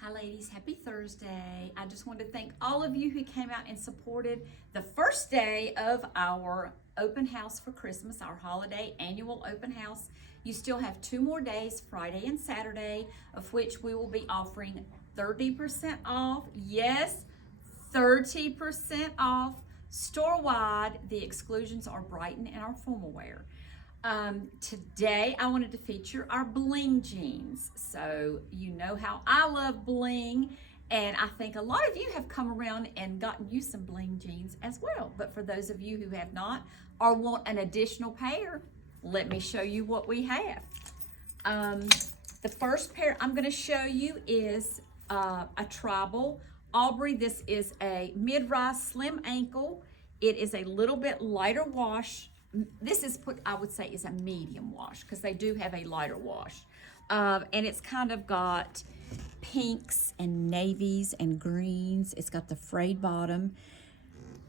Hi ladies, happy Thursday. I just want to thank all of you who came out and supported the first day of our open house for Christmas, our holiday annual open house. You still have 2 more days, Friday and Saturday, of which we will be offering 30% off. Yes, 30% off store-wide. The exclusions are Brighton and our formal wear. Today I wanted to feature our bling jeans. So you know how I love bling, and I think a lot of you have come around and gotten you some bling jeans as well. But for those of you who have not or want an additional pair, let me show you what we have. The first pair I'm going to show you is a tribal Aubrey. This is a mid-rise slim ankle. It is a little bit lighter wash. This is I would say is a medium wash, because they do have a lighter wash. And it's kind of got pinks and navies and greens. It's got the frayed bottom,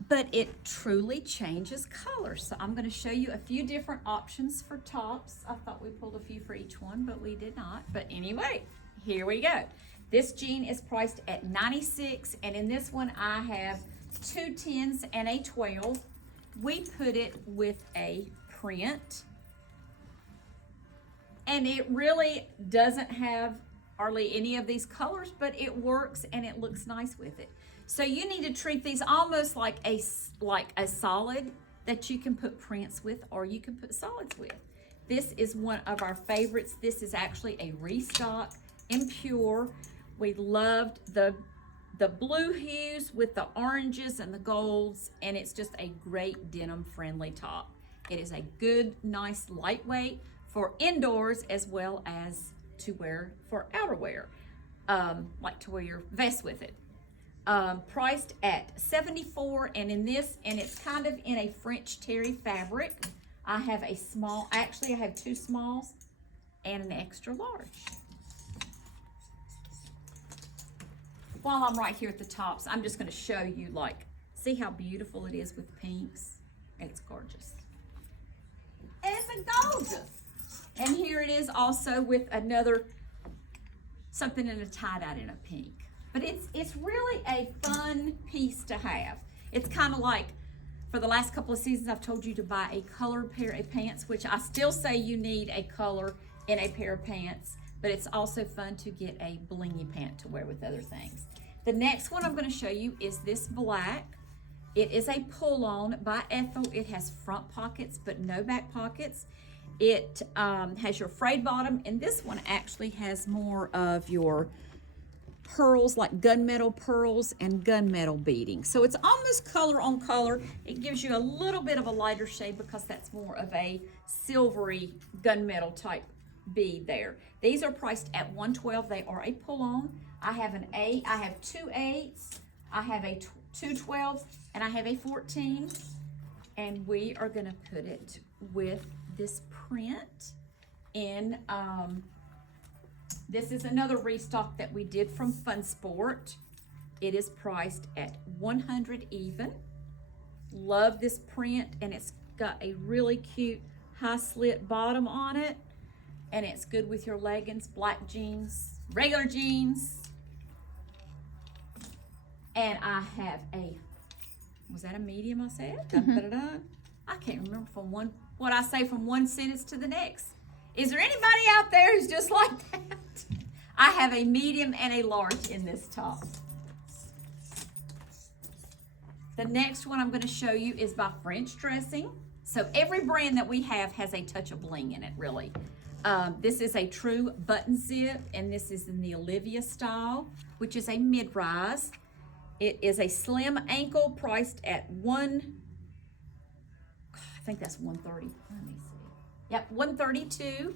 but it truly changes color. So I'm going to show you a few different options for tops. I thought we pulled a few for each one, but we did not. But anyway, here we go. This jean is priced at $96, and in this one I have 2 10s and a 12. We put it with a print, and it really doesn't have hardly any of these colors, but it works and it looks nice with it. So you need to treat these almost like a solid that you can put prints with, or you can put solids with. This is one of our favorites. This is actually a restock in pure. We loved the blue hues with the oranges and the golds, and it's just a great denim friendly top. It is a good, nice, lightweight for indoors as well as to wear for outerwear, like to wear your vest with it. Priced at $74, and in this, and it's kind of in a French terry fabric. I have a small, actually I have 2 smalls and an extra large. While I'm right here at the tops, I'm just going to show you, like, see how beautiful it is with pinks? It's gorgeous. It's gorgeous. And here it is also with another, something in a tie-dye in a pink. But it's really a fun piece to have. It's kind of like, for the last couple of seasons, I've told you to buy a colored pair of pants, which I still say you need a color in a pair of pants. But it's also fun to get a blingy pant to wear with other things. The next one I'm going to show you is this black. It is a pull-on by Ethel. It has front pockets but no back pockets. It has your frayed bottom, and this one actually has more of your pearls, like gunmetal pearls and gunmetal beading. So it's almost color on color. It gives you a little bit of a lighter shade because that's more of a silvery gunmetal type bead there. These are priced at $112. They are a pull-on. I have an 8, I have 2 8s, I have a 2 12s, and I have a 14. And we are gonna put it with this print in, this is another restock that we did from Fun Sport. It is priced at $100 even. Love this print, and it's got a really cute high slit bottom on it. And it's good with your leggings, black jeans, regular jeans. And I have was that a medium I said? Dun. I can't remember what I say from one sentence to the next. Is there anybody out there who's just like that? I have a medium and a large in this top. The next one I'm going to show you is by French Dressing. So every brand that we have has a touch of bling in it, really. This is a true button zip, and this is in the Olivia style, which is a mid-rise. It is a slim ankle priced at I think that's $130. Let me see. Yep, $132.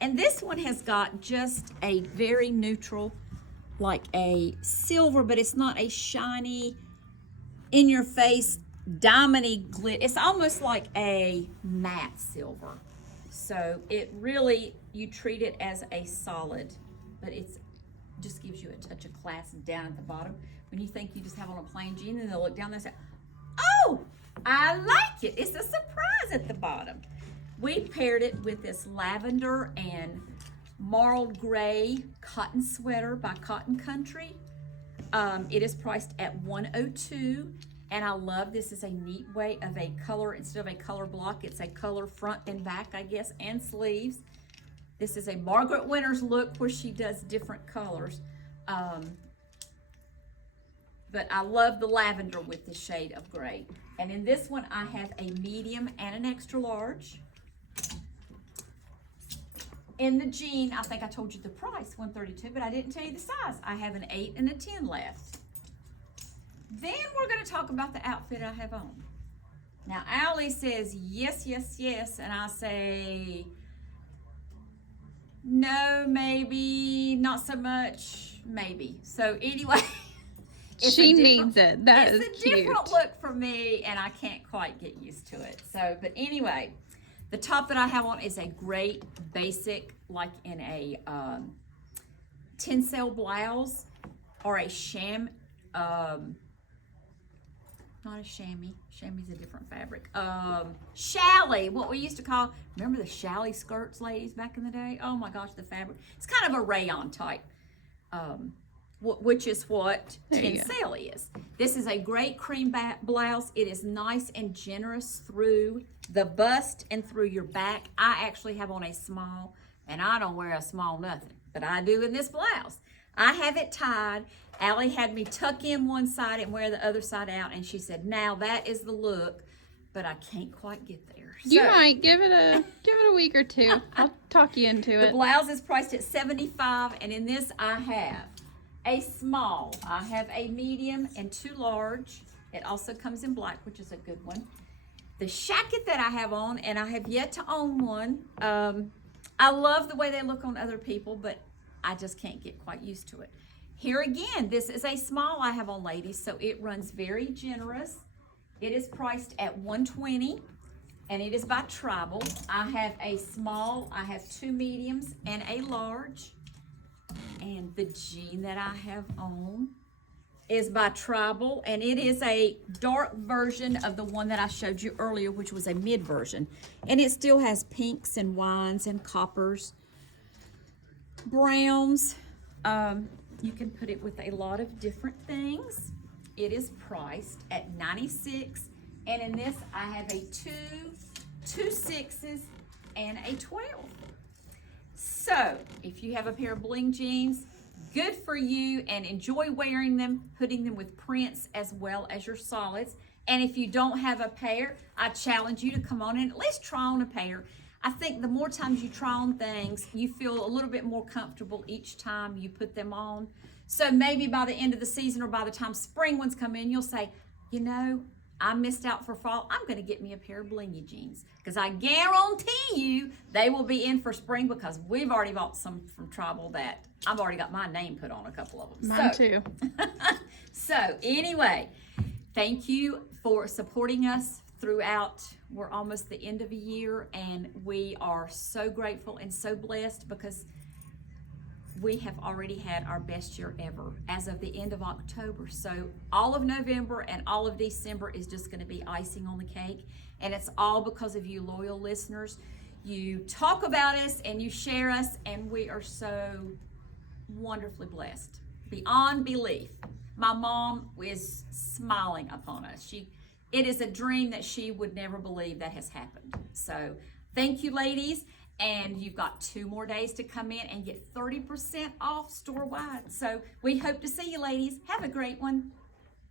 And this one has got just a very neutral, like a silver, but it's not a shiny, in-your-face, diamond-y glitter. It's almost like a matte silver. So it really, you treat it as a solid, but it's just gives you a touch of class down at the bottom. When you think you just have on a plain jean, and they'll look down there and say, oh, I like it. It's a surprise at the bottom. We paired it with this lavender and Marl Gray cotton sweater by Cotton Country. It is priced at $102, and I love this is a neat way of a color instead of a color block. It's a color front and back, I guess, and sleeves. This is a Margaret Winters look where she does different colors. But I love the lavender with the shade of gray. And in this one, I have a medium and an extra large. In the jean, I think I told you the price, $132, but I didn't tell you the size. I have an 8 and a 10 left. Then we're going to talk about the outfit I have on. Now, Allie says, yes, yes, yes, and I say, no, maybe, not so much, maybe. So anyway, she needs it. That is cute. It's a different look for me, and I can't quite get used to it. So, but anyway, the top that I have on is a great basic, like in a tinsel blouse or a not a chamois. Chamois is a different fabric. Challis, what we used to call, remember the challis skirts, ladies, back in the day? Oh my gosh, the fabric. It's kind of a rayon type, which is what tinsel is. This is a great cream blouse. It is nice and generous through the bust and through your back. I actually have on a small, and I don't wear a small nothing, but I do in this blouse. I have it tied. Allie had me tuck in one side and wear the other side out, and she said, now that is the look, but I can't quite get there. You might give it a week or two. I'll talk you into it. The blouse is priced at $75, and in this I have a small, I have a medium and 2 large. It also comes in black, which is a good one. The shacket that I have on, and I have yet to own one, I love the way they look on other people, but I just can't get quite used to it. Here again, this is a small I have on, ladies, so it runs very generous. It is priced at $120, and it is by Tribal. I have a small, I have 2 mediums and a large. And the jean that I have on is by Tribal, and it is a dark version of the one that I showed you earlier, which was a mid version. And it still has pinks and wines and coppers, browns. You can put it with a lot of different things. It is priced at $96, and in this I have a 2 6s, and a 12. So if you have a pair of bling jeans, good for you, and enjoy wearing them, putting them with prints as well as your solids. And if you don't have a pair, I challenge you to come on and at least try on a pair. I think the more times you try on things, you feel a little bit more comfortable each time you put them on. So maybe by the end of the season or by the time spring ones come in, you'll say, you know, I missed out for fall. I'm going to get me a pair of blingy jeans, because I guarantee you they will be in for spring, because we've already bought some from Tribal that I've already got my name put on a couple of them. Mine too. So anyway, thank you for supporting us throughout. We're almost the end of a year, and we are so grateful and so blessed, because we have already had our best year ever as of the end of October. So all of November and all of December is just going to be icing on the cake. And it's all because of you loyal listeners. You talk about us and you share us, and we are so wonderfully blessed beyond belief. My mom is smiling upon us. It is a dream that she would never believe that has happened. So thank you, ladies. And you've got 2 more days to come in and get 30% off store-wide. So we hope to see you, ladies. Have a great one.